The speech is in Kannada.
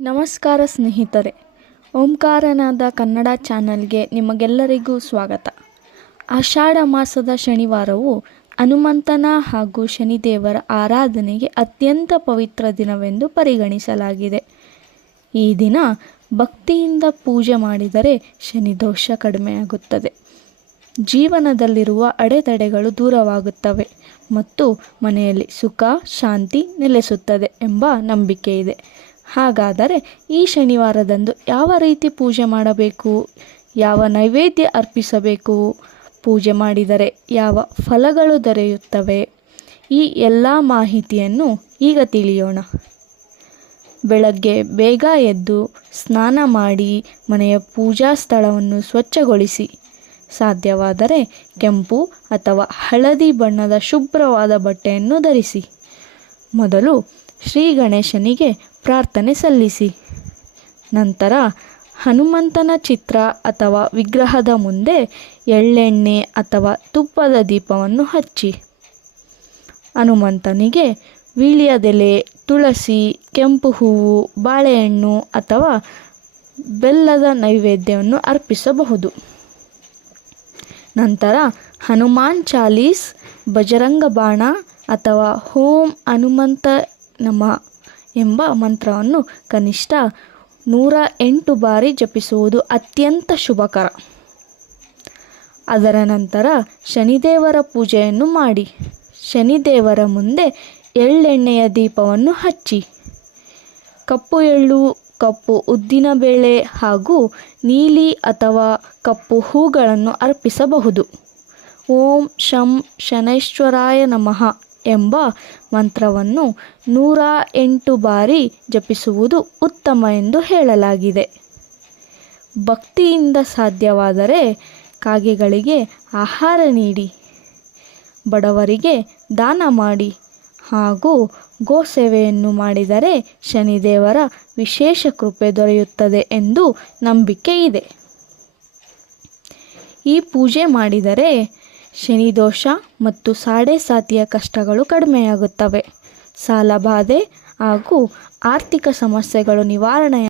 ನಮಸ್ಕಾರ ಸ್ನೇಹಿತರೆ, ಓಂಕಾರನಾದ ಕನ್ನಡ ಚಾನಲ್ಗೆ ನಿಮಗೆಲ್ಲರಿಗೂ ಸ್ವಾಗತ. ಆಷಾಢ ಮಾಸದ ಶನಿವಾರವು ಹನುಮಂತನ ಹಾಗೂ ಶನಿದೇವರ ಆರಾಧನೆಗೆ ಅತ್ಯಂತ ಪವಿತ್ರ ದಿನವೆಂದು ಪರಿಗಣಿಸಲಾಗಿದೆ. ಈ ದಿನ ಭಕ್ತಿಯಿಂದ ಪೂಜೆ ಮಾಡಿದರೆ ಶನಿದೋಷ ಕಡಿಮೆಯಾಗುತ್ತದೆ, ಜೀವನದಲ್ಲಿರುವ ಅಡೆತಡೆಗಳು ದೂರವಾಗುತ್ತವೆ ಮತ್ತು ಮನೆಯಲ್ಲಿ ಸುಖ ಶಾಂತಿ ನೆಲೆಸುತ್ತದೆ ಎಂಬ ನಂಬಿಕೆ ಇದೆ. ಹಾಗಾದರೆ ಈ ಶನಿವಾರದಂದು ಯಾವ ರೀತಿ ಪೂಜೆ ಮಾಡಬೇಕು, ಯಾವ ನೈವೇದ್ಯ ಅರ್ಪಿಸಬೇಕು, ಪೂಜೆ ಮಾಡಿದರೆ ಯಾವ ಫಲಗಳು ದೊರೆಯುತ್ತವೆ, ಈ ಎಲ್ಲ ಮಾಹಿತಿಯನ್ನು ಈಗ ತಿಳಿಯೋಣ. ಬೆಳಗ್ಗೆ ಬೇಗ ಎದ್ದು ಸ್ನಾನ ಮಾಡಿ ಮನೆಯ ಪೂಜಾ ಸ್ಥಳವನ್ನು ಸ್ವಚ್ಛಗೊಳಿಸಿ. ಸಾಧ್ಯವಾದರೆ ಕೆಂಪು ಅಥವಾ ಹಳದಿ ಬಣ್ಣದ ಶುಭ್ರವಾದ ಬಟ್ಟೆಯನ್ನು ಧರಿಸಿ. ಮೊದಲು ಶ್ರೀ ಗಣೇಶನಿಗೆ ಪ್ರಾರ್ಥನೆ ಸಲ್ಲಿಸಿ. ನಂತರ ಹನುಮಂತನ ಚಿತ್ರ ಅಥವಾ ವಿಗ್ರಹದ ಮುಂದೆ ಎಳ್ಳೆಣ್ಣೆ ಅಥವಾ ತುಪ್ಪದ ದೀಪವನ್ನು ಹಚ್ಚಿ. ಹನುಮಂತನಿಗೆ ವೀಳ್ಯದೆಲೆ, ತುಳಸಿ, ಕೆಂಪು ಹೂವು, ಬಾಳೆಹಣ್ಣು ಅಥವಾ ಬೆಲ್ಲದ ನೈವೇದ್ಯವನ್ನು ಅರ್ಪಿಸಬಹುದು. ನಂತರ ಹನುಮಾನ್ ಚಾಲೀಸ್, ಬಜರಂಗ ಬಾಣ ಅಥವಾ ಓಂ ಹನುಮಂತ ನಮಃ ಎಂಬ ಮಂತ್ರವನ್ನು ಕನಿಷ್ಠ 108 ಬಾರಿ ಜಪಿಸುವುದು ಅತ್ಯಂತ ಶುಭಕರ. ಅದರ ನಂತರ ಶನಿದೇವರ ಪೂಜೆಯನ್ನು ಮಾಡಿ. ಶನಿದೇವರ ಮುಂದೆ ಎಳ್ಳೆಣ್ಣೆಯ ದೀಪವನ್ನು ಹಚ್ಚಿ. ಕಪ್ಪು ಎಳ್ಳು, ಕಪ್ಪು ಉದ್ದಿನಬೇಳೆ ಹಾಗೂ ನೀಲಿ ಅಥವಾ ಕಪ್ಪು ಹೂಗಳನ್ನು ಅರ್ಪಿಸಬಹುದು. ಓಂ ಶಂ ಶನೈಶ್ವರಾಯ ನಮಃ ಎಂಬ ಮಂತ್ರವನ್ನು 108 ಬಾರಿ ಜಪಿಸುವುದು ಉತ್ತಮ ಎಂದು ಹೇಳಲಾಗಿದೆ. ಭಕ್ತಿಯಿಂದ ಸಾಧ್ಯವಾದರೆ ಕಾಗೆಗಳಿಗೆ ಆಹಾರ ನೀಡಿ, ಬಡವರಿಗೆ ದಾನ ಮಾಡಿ ಹಾಗೂ ಗೋಸೇವೆಯನ್ನು ಮಾಡಿದರೆ ಶನಿದೇವರ ವಿಶೇಷ ಕೃಪೆ ದೊರೆಯುತ್ತದೆ ಎಂದು ನಂಬಿಕೆ ಇದೆ. ಈ ಪೂಜೆ ಮಾಡಿದರೆ ಶನಿದೋಷ ಮತ್ತು ಸಾಡೆಸಾತಿಯ ಕಷ್ಟಗಳು ಕಡಿಮೆಯಾಗುತ್ತವೆ, ಸಾಲಬಾಧೆ ಹಾಗೂ ಆರ್ಥಿಕ ಸಮಸ್ಯೆಗಳು ನಿವಾರಣೆ